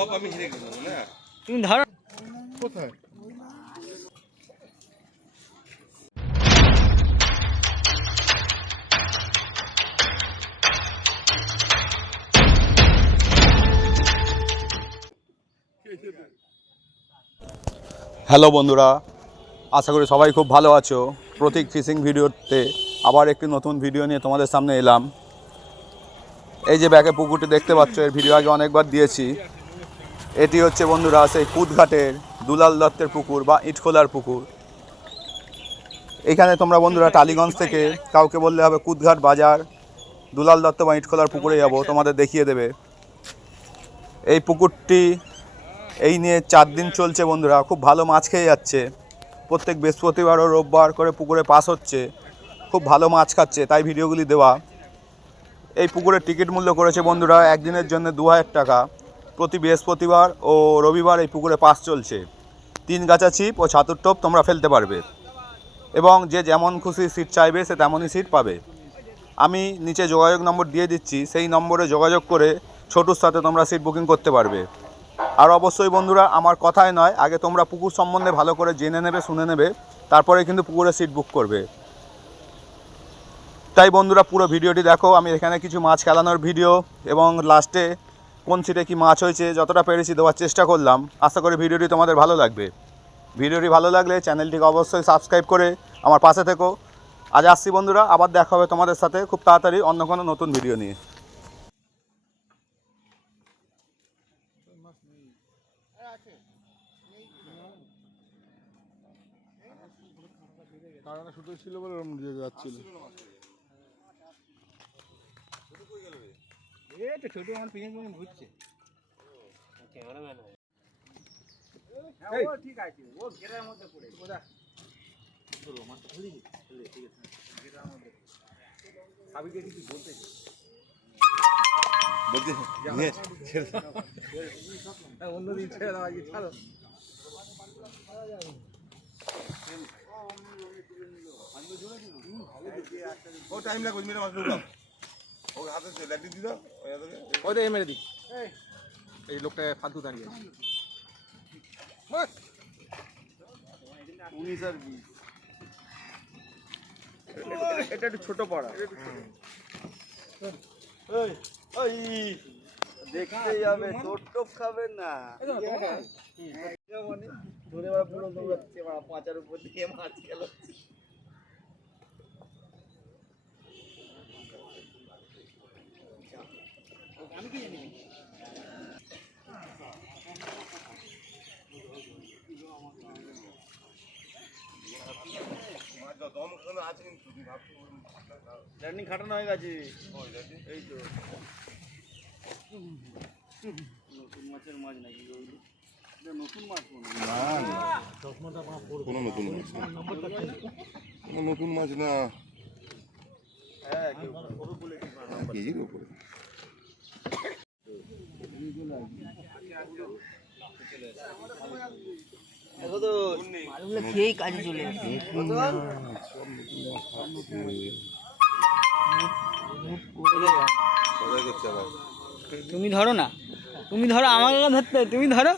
সব আমি হেরে গেলাম না? তুমি ধরো। কোথায়? হ্যালো বন্ধুরা আশা করি সবাই খুব ভালো আছো। প্রতীক ফিশিং ভিডিওতে আবার একটি নতুন ভিডিও নিয়ে তোমাদের সামনে এলাম। এই যে ব্যাকে পুকুরটি দেখতে পাচ্ছ, এর ভিডিও আগে অনেকবার দিয়েছি। এটি হচ্ছে বন্ধুরা সেই কুদঘাটের দুলাল দত্তের পুকুর বা ইটখোলার পুকুর। এখানে তোমরা বন্ধুরা টালিগঞ্জ থেকে কাউকে বললে হবে কুদঘাট বাজার, দুলাল দত্ত বা ইটখোলার পুকুরে যাব, তোমাদের দেখিয়ে দেবে। এই পুকুরটি এই নিয়ে চার দিন চলছে বন্ধুরা, খুব ভালো মাছ খেয়ে যাচ্ছে। প্রত্যেক বৃহস্পতিবার ও রোববার করে পুকুরে পাস হচ্ছে, খুব ভালো মাছ খাচ্ছে, তাই ভিডিওগুলি দেওয়া। এই পুকুরের টিকিট মূল্য করেছে বন্ধুরা একদিনের জন্য দু হাজার টাকা। প্রতি বৃহস্পতিবার ও রবিবার এই পুকুরে পাস চলছে। তিন গাছা ছিপ ও ছাতুর টোপ তোমরা ফেলতে পারবে। এবং যে যেমন খুশি সিট চাইবে, সে তেমনই সিট পাবে। আমি নিচে যোগাযোগ নম্বর দিয়ে দিচ্ছি, সেই নম্বরে যোগাযোগ করে ছোটুর সাথে তোমরা সিট বুকিং করতে পারবে। আর অবশ্যই বন্ধুরা, আমার কথাই নয়, আগে তোমরা পুকুর সম্বন্ধে ভালো করে জেনে নেবে, শুনে নেবে, তারপরে কিন্তু পুকুরে সিট বুক করবে। তাই বন্ধুরা পুরো ভিডিওটি দেখো। আমি এখানে কিছু মাছ খেলানোর ভিডিও এবং লাস্টে কোন সিটে কি মাছ হয়েছে, যতটা পেরেছি দেওয়ার চেষ্টা করলাম। আশা করি ভিডিওটি তোমাদের ভালো লাগবে। ভিডিওটি ভালো লাগলে চ্যানেলটিকে অবশ্যই সাবস্ক্রাইব করে আমার পাশে থেকো। আজ আসছি বন্ধুরা, আবার দেখা হবে তোমাদের সাথে খুব তাড়াতাড়ি অন্য কোনো নতুন ভিডিও নিয়ে। শুধু ছিল বলে যাচ্ছিল। এই তো ছোট আমার পিছনে পিছনে ঘুরছে। ঠিক আছে। ও ঘেরার মধ্যে পড়ে। সাবিকে কিছু বলতে বলছি নিয়ে ছেড়ে দাও। অন্যদিন ছেড়ে দাও আজকে ছাড়ো। ও টাইম লাগবে মেরে মাছ ঢুকাও ওকে হাতে ল্যাটি দিয়ে দাও ওই হাতে মেরে দি। এই। লোকটা ফালতু দাঁড়িয়ে উনিশ আর বিশ। এটা একটু ছোট পড়া। দেখতে যাবে তোর টোপ খাবে না। মানে। ধরে পুরো দৌড়াচ্ছে পাঁচার উপর দিয়ে মাছ খেলো মাছ দাও, দম খানো আছে কিন্তু তুমি খাটানো হয়ে গেছে। এই তো। নতুন মাছের মাছ নাকি নতুন মাছ কোনো নতুন মাছ না। কোনো নতুন মাছ না। হ্যাঁ কেজির উপরে। তুমি ধরো না। তুমি ধরো আমাকে ধরতে তুমি ধরো।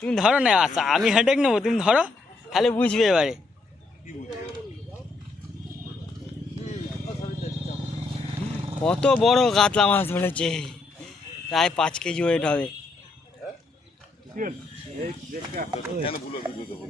তুমি ধরো না আচ্ছা আমি হেঁটেক নেব, তুমি ধরো, তাহলে বুঝবে এবারে কি বুঝে কত বড় কাতলা মাছ ধরেছে। প্রায় পাঁচ কেজি ওয়েট হবে। কেন ভুলো ভিডিও দেবো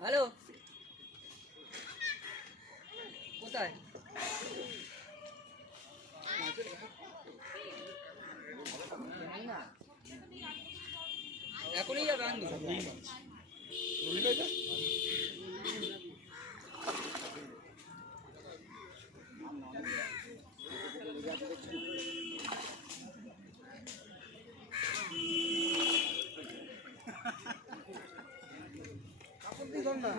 হ্যালো। কোথায়? এখনই যাবে আনবি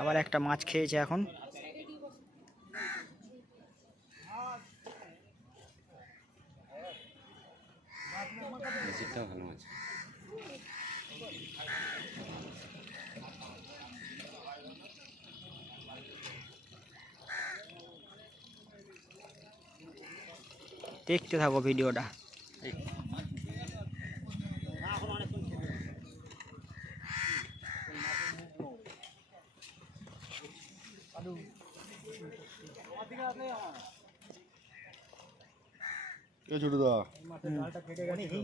আবার একটা মাছ খেয়েছে এখন। দেখতে থাকো ভিডিওটা। ছোটদা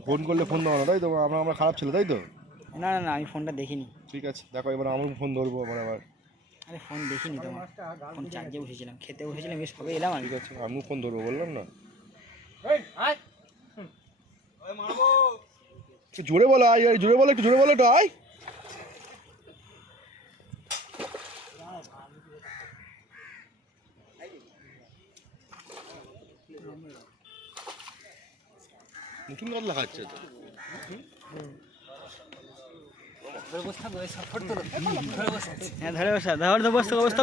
ফোন করলে ফোন দাও না তাই তো? আমরা আমরা খারাপ ছিল তাই তো? না না না আমি ফোনটা দেখিনি। ঠিক আছে দেখো এবার আমার ফোন ধরবো আবার আবার। আরে ফোন দেখিনি তোমার ফোন চার্জে বসেছিলাম খেতে বসেছিলাম বেশ সবে এলাম আমি। ঠিক আছে আমিও ফোন ধরবো বললাম না। জোরে বলো আয় আয়, জোরে বলো একটু জোরে বলো একটু আয়। নতুন কাতলা লাগাচ্ছে তো হ্যাঁ ধরে বসা ধরে তো ধরে বসতো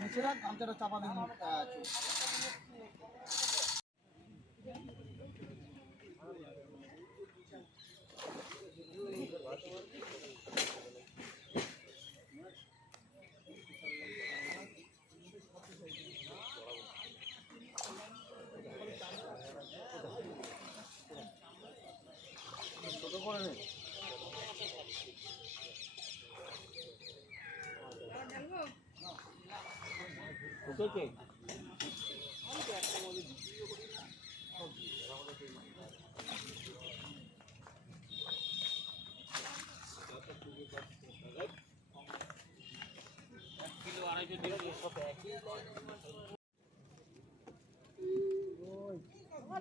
নিচে রাখ চাপা দিন Thank you. থেকে?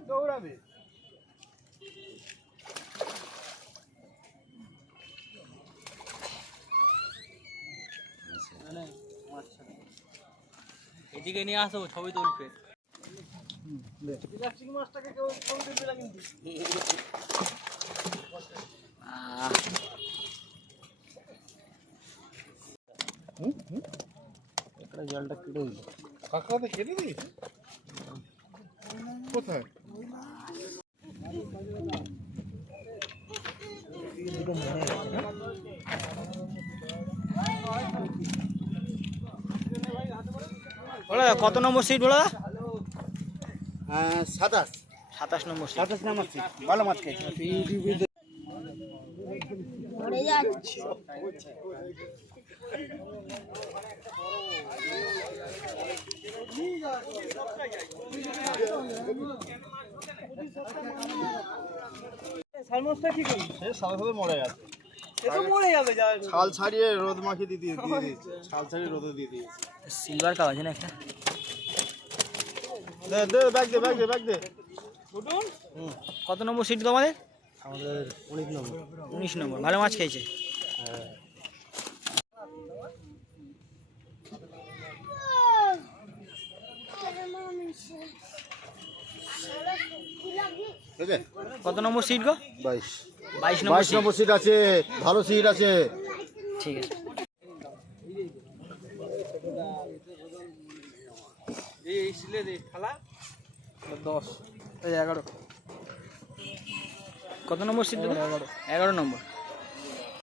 দৌড়াবে। মাছ এদিকে নিয়ে আসো ছবি তুলবে জলটা কেটে দিল কাকাতে খেতে দিয়েছে কোথায় বলো কত নম্বর সিট বলো সাতাশ। সাতাশ নম্বর সাতাশ নাম্বার সিট ভালো মাছ খেয়েছে। ছাল ছাড়িয়ে রোদ মাখিয়ে দিয়ে দিয়ে দিয়ে দিয়েছে। ছাল ছাড়িয়ে রোদে দিয়ে দিয়েছে। সিলভার কাপ আছে না একটা? দে দে ব্যাগ দে ব্যাগ দে ব্যাগ দে। কত নম্বর সিট তোমাদের? আমাদের অনেক নম্বর। উনিশ নম্বর ভালো মাছ খেয়েছে। কত নম্বর সিট গো? বাইশ। বাইশ নম্বর বাইশ সিট নম্বর সিট আছে ভালো সিট আছে। ঠিক আছে। এই সিলে দে থালা দশ এই এগারো। কত নম্বর সিট এগারো। এগারো নম্বর।